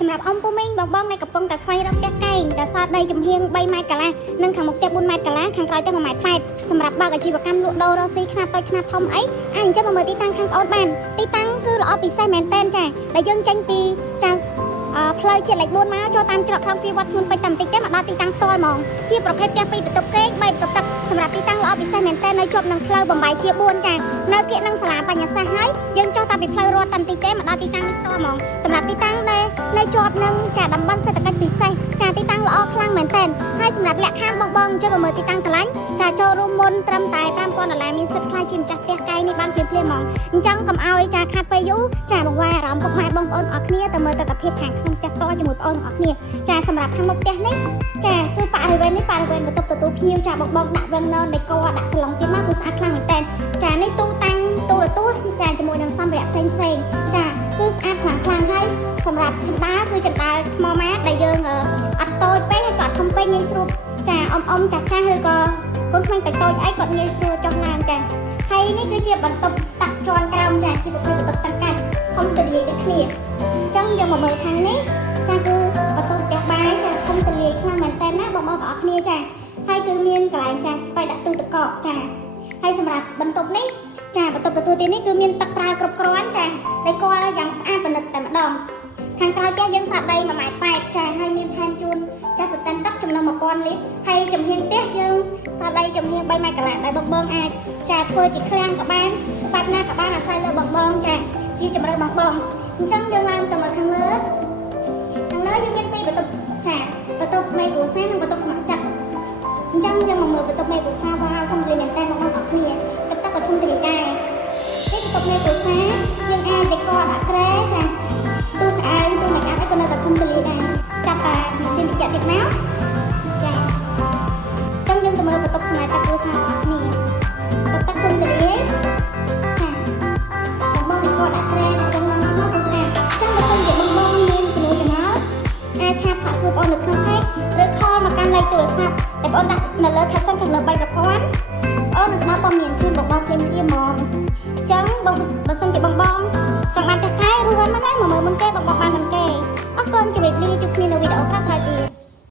សម្រាប់អង្គពុំមីងបងបងនៃកំពុងតែស្វែងរកផ្ទះកែងដែលសតដីចំហៀង3ម៉ែត្រកន្លះនិងខាងមុខផ្ទះ4ម៉ែត្រកន្លះខាងក្រោយផ្ទះ1ម៉ែត្រ8សម្រាប់បើកអាជីវកម្មលក់ដូររកស៊ីខ្នាតតូចខ្នាតធំអីអញ្ចឹងមកមើលទីតាំងខាងប្អូនបានទីតាំងគឺល្អពិសេសមែនតែនចាដែលយើងចេញពីចាផ្លូវជាតិលេខ4មកចូលតាមច្រកខ្លងវាវត្តស្មុនពេជ្រតាមតិចទេមកដល់ទីតាំងផ្ទាល់ហ្មងជាប្រភេទផ្ទះ2បន្ទប់គេង3បន្ទប់ទឹកសម្រាប់ទីតាំងល្អពិសេសមែនតែននៅជាប់នឹងផ្លូវបំបីជា4ចានៅគៀកនឹងសាលាបញ្ញាសាស្ត្រហើយយើងចុះតាមពីផ្លូវរត់តាមតិចទេមកដល់ទីតាំងនេះផ្ទាល់ហ្មងសម្រាប់ទីតាំងដែលនៅជាប់នឹងចាតំបន់សេដ្ឋកិច្ចពិសេសចាទីតាំងល្អខ្លាំងមែនតែនហើយសម្រាប់លក្ខខណ្ឌបងចុះមកមើលទីតាំងឆ្លាញ់ចាចូលរួមមុនត្រឹមតែ$5000មានសិទ្ធិខ្លាចជាម្ចាស់ផ្ទះកែងនេះបានភ្លាមៗហ្មងអញ្ចឹងកុំឲ្យចាខាត់ពេលយូរចាបង្វែរអារម្មណ៍ពុកម៉ែបងប្អូនទាំងអស់គ្នាទៅមើលទស្សនវិជ្ជាខាងក្នុងផ្ទះតជាមួយបងប្អូនទាំងអស់គ្នាចាសម្រាប់ខាងមុខផ្ទះនេះចាគឺបរិវេណបន្ទប់ទទួលភ្ញៀវចាបងដាក់វាំងននដេក័រដាក់សាឡុងទៀតមកគឺស្អាតខ្លាំងមែនតើចានេះទូតាំងទូរទស្សន៍ចាជាមួយនឹងសម្ភារៈផ្សេងចាគឺស្អាតខ្លាំងហើយសម្រាប់ចន្ទាគឺចន្ទាថ្មម៉ាដែលយើងអត់តូចពេកហើយក៏អត់ធំពេកងាយស្រួលចាអ៊ំចាស់ឬក៏កូនក្មេងតូចអីគាត់ងាយស្រួលចុះឡើងចាហើយនេះគឺជាបន្ទប់តាក់ជាន់ក្រោមចាជាប្រភេទបន្ទប់តាក់កាច់ធំទូលាយដូចគ្នាអញ្ចឹងយើងមកមើលខាងនេះចាគឺបន្ទប់ផ្ទះបាយចាធំទូលាយខ្លាំងមែនតើណាបងទាំងអស់គ្នាចាហើយគឺមានកន្លែងចាស្បៃដាក់ទូទឹកកកចាហើយសម្រាប់បន្ទប់នេះចាបន្ទប់ទទួលទាននេះគឺមានទឹកប្រើគ្រប់គ្រាន់ចាដែលគាត់យ៉ាងស្អាតប្រណិតតែម្ដងខាងក្រោយផ្ទះយើងសាដី1ម៉ែត្រ8ចាហើយមានថែមជូនចាស្តែនទឹកចំណុះ1000លីត្រហើយចំហៀងផ្ទះយើងសាដីចំហៀង3ម៉ែត្រកន្លះដែលបងអាចចាធ្វើជាឃ្លាំងក៏បានបែបណាក៏បានអាស្រ័យលើបងចាជាជម្រើសបងអញ្ចឹងយើងឡើងទៅមើលខាងលើយើងមានពីរបន្ទប់ចាបន្ទប់មេគ្រួសារនិងបន្ទប់ស្ម័គ្រចិត្តអញ្ចឹងយើងមកមើលបន្ទប់មេគ្រួសារវ៉ាវធំទូលាយមែនតើបងប្អូនទាំងគ្នាទឹកក៏ធំទូលាយដែរនេះបន្ទប់មេគ្រួសារយើងអាចដេក័រដាក់គ្រែចាទូកៅទូម៉េកអាប់ក៏នៅតែធំទូលាយដែរចាប់តែម៉ាស៊ីនត្រជាក់ទៀតមកចាអញ្ចឹងយើងទៅមើលបន្ទប់សម្រាប់ទឹកគ្រួសារទាំងគ្នាទឹកធំទូលាយចាបងដេក័រដាក់គ្រែដាក់ចំណងមកក៏ស្អាតអញ្ចឹងបើសិនជាបងមានសំណួរចំណល់អាចឆាតសាកសួរបងនៅក្នុង page ឬ call មកកាន់លេខទូរស័ព្ទដែលបងដាក់នៅលើ caption ខាងលើ3ប្រព័ន្ធបងនឹងផ្ដល់ព័ត៌មានជូនបងភ្លាមហ្មងអញ្ចឹង